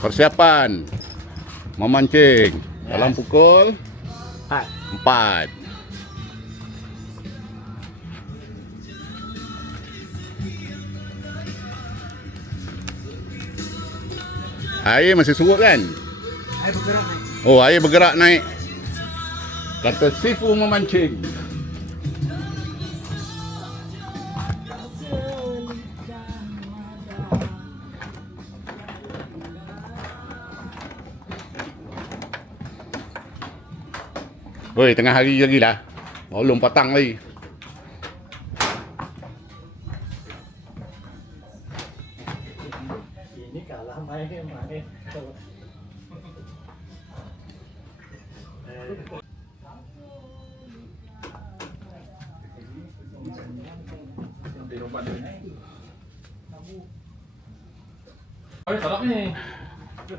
Persiapan memancing dalam pukul 4. Air masih surut kan? Air bergerak naik. Oh, air bergerak naik. Kata Sifu memancing. Woi, tengah hari lagi lah. Belum petang lagi. Ini kalah main.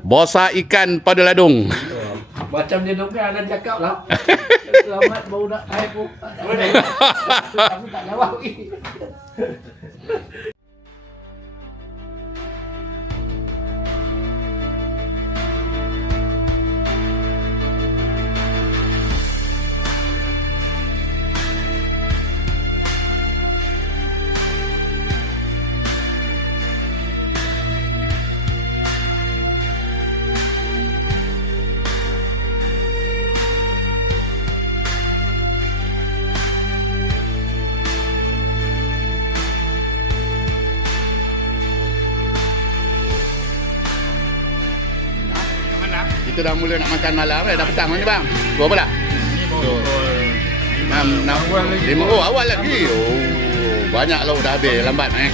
Bosa ikan pada ladung. Macam dia dong kan cakap lah. Selamat bau nak air pun. Aku tak jawab lagi. Kita dah mula nak makan malam dah petang ni bang. Dua apa dah? Lima. Oh, awal lagi. Oh, banyak lah dah habis lambat lah.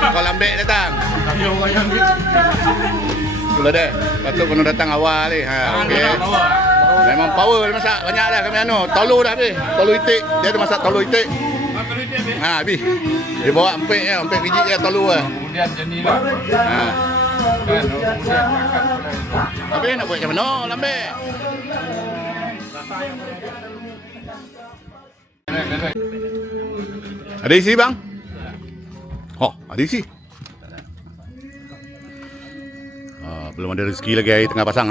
Kau lambek datang. Sudah deh. Patut kena datang awal ni. Okey. Memang power dia masak banyak dah kami Telur dah habis. Telur itik. Dia ada masak telur itik. Habis. Dia bawa empik biji dia telur ah. Kemudian jenilah. Habis nak buat macam mana lambek? Ada isi bang? Oh, ada isi. Belum ada rezeki lagi air tengah pasang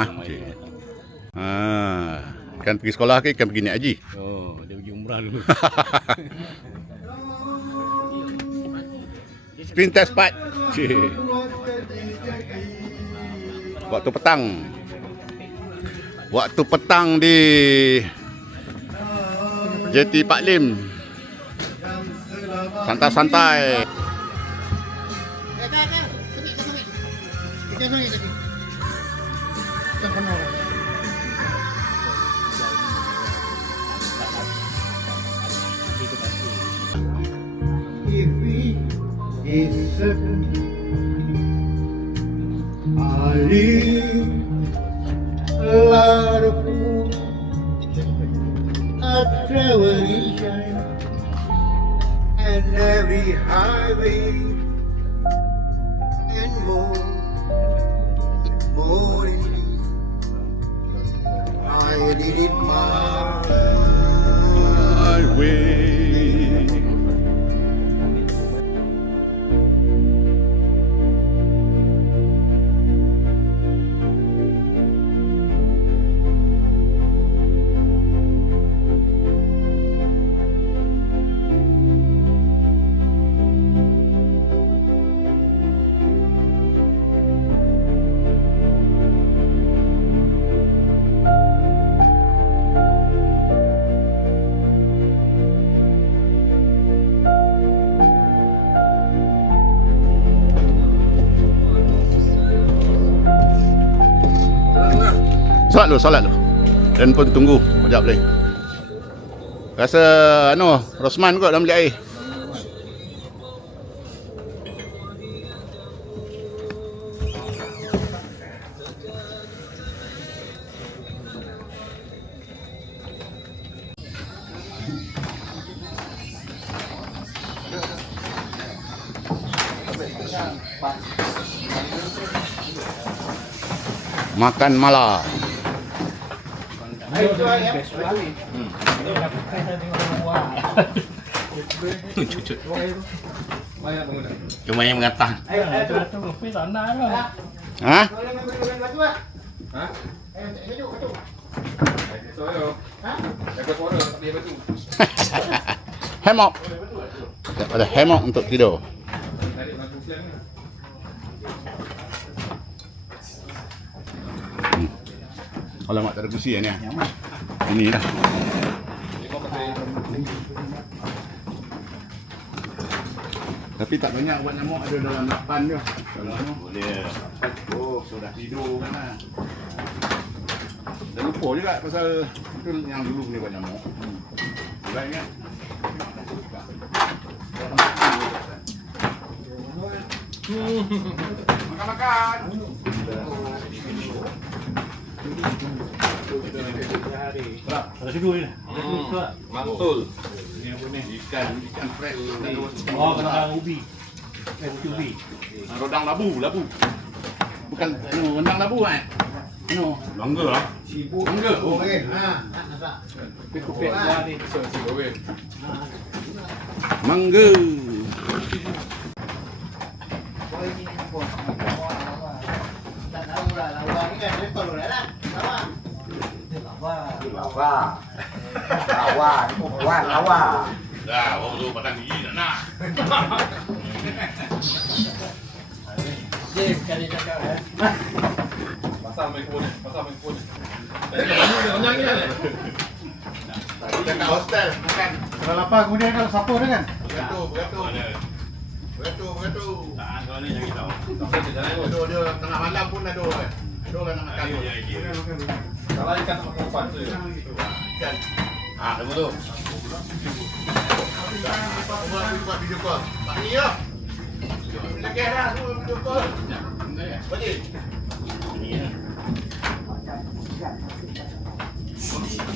kan pergi sekolah ke kan pergi naik haji. Oh, dia pergi umrah dulu. Spin test part. Waktu petang. Waktu petang di JT Pak Lim. Santai-santai. And every highway and more I did it my way. Solat lu. Dan pun tunggu sekejap lagi. Rasa Rosman kot dalam bilik air. Makan malam. Cuma yang mengatakan. Itu kopi sana lah. Ha? Hammock. Ada hammock untuk tidur. Alamak, tak ada kursi ni. Ini dah. Tapi tak banyak buat nyamuk, ada dalam 8 je. Boleh. Oh, sudah tidur kan lah. Dah lupa juga pasal itu yang dulu ni buat nyamuk. Sudah ingat. Makan-makan. Ada sedu ni. Mantul. Ikan fresh. Oh, kena ubi. Ubi. Rodang labu. Bukan rendang labu kan? Langga lah. Mangga. Oh, Kopi gua ni. mangga. Lawa. Dah, orang tu patang gigi nak. Jim kali cakap Pasal main kebun. Kenyang ni. Kita kat hostel makan. Kalau lapar kemudian kalau siapa dia kan? Beratur. Tak, kalau ni jangan tahu. Aduh, dia tengah malam pun aduh. Aduh lah nak makan tu. Kalau ikan tak makan umpan tu. Ikan. Ah, tunggu tu. Buat video call. Pak ni ya. Lagi dah tu video call. Boleh.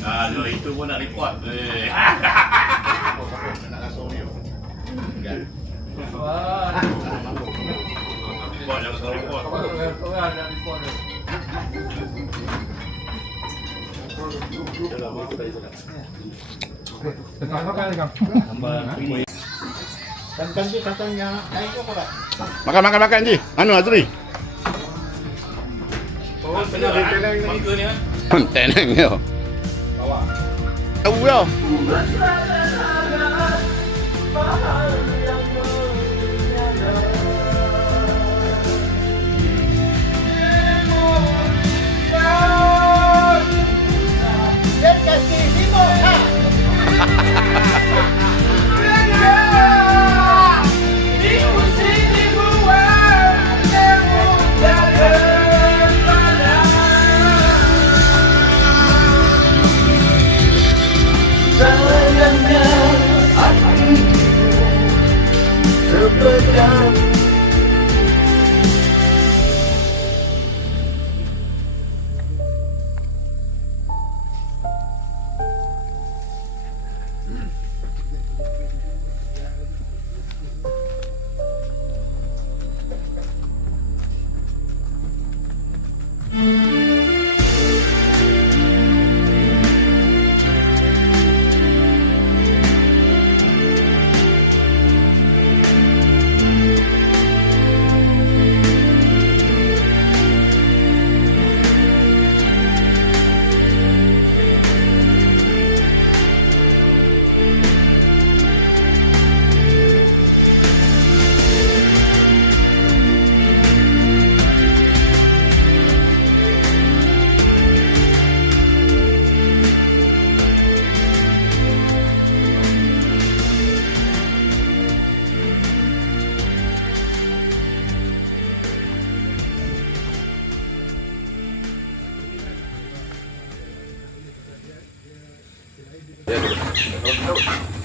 Kalau itu pun nak report. Nak langsung dia. wah. Report jangan suruh report. Orang ada report dia. Kantang yang lain ke apa? Makan je. Anu Azri. Oh, benar dia teleng ni. Mangga ni. Tenang dia. Bawa. Tahu dah.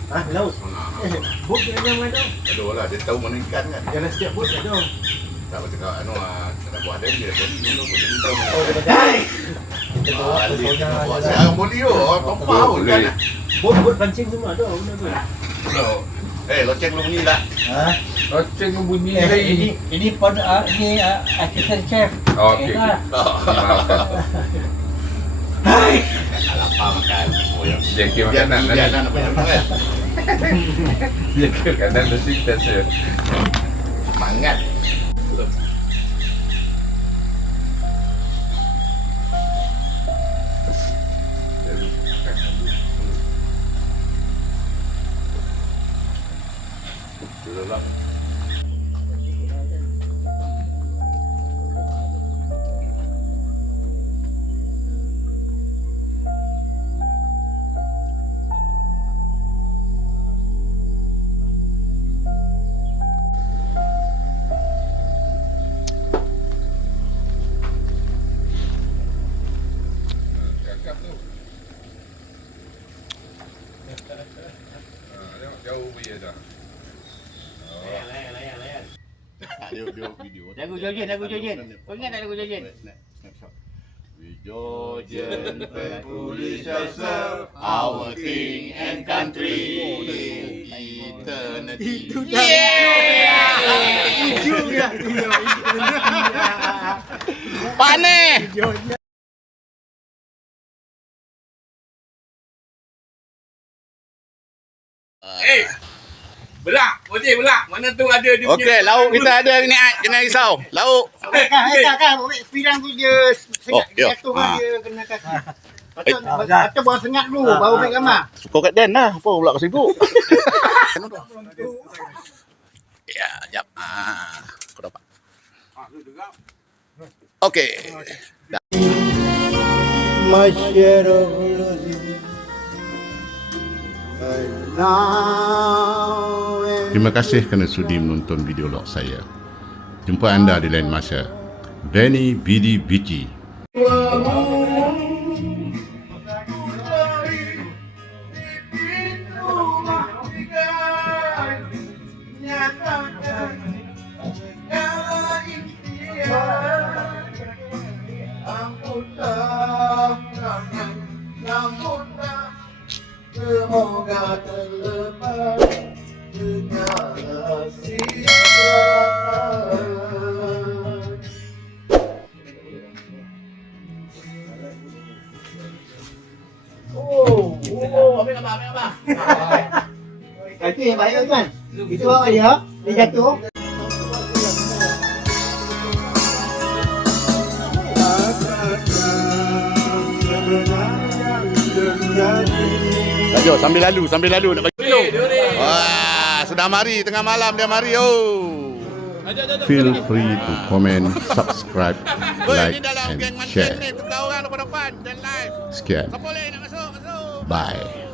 Ah, laut. Bot dia memang ada. Aduh lah, dia tahu mana ikan kan. Dalam setiap bot ada. Tak macam kau anu nak buat dia dia dulu pun dia tahu. Oh, dia dah. Kita bawa Ah, ke dia zona buat jalan. siang body tu, tompah pun kan. Bot pancing semua ada, benda tu. Loceng lu bunyi tak? Ha? Loceng bunyi Ini pada ini assistant chef. Okey. Hai. Lapar makan. Oh ya. Jengki makanan Biar nanti. nak banyak makan. Ya ke kadang mesti biasa. Semangat. Jauh punya dah. Dia video. Lagu Jojen, lagu Jojen. Kau ingat tak lagu Jojen? We Georgian foolish ourselves, our king and country in eternity. Pane. Belak, boleh belak. Mana tu ada dia Okey, lauk kita ada ni Ai, jangan risau. Lauk. Kan, pirang tu dia Oh, ya. jatuh dia kena kaki. Atau buang sengat dulu, baru ambil gambar. Suka kat Dan lah. Apa pula kau sibuk? Ya, jap. Kau dapat. Okey. Terima kasih kerana sudi menonton video log saya. Jumpa anda di lain masa. Benny Bidi Bici. Semoga terlepas segala siksaan. Ambil gambar. Itu yang baik kan? Itu awak dia jatuh. Jom sambil lalu nak bagi minum. Wah, sudah mari tengah malam dia mari. Oh. Feel free to comment, subscribe, like and share. Sekian. Bye.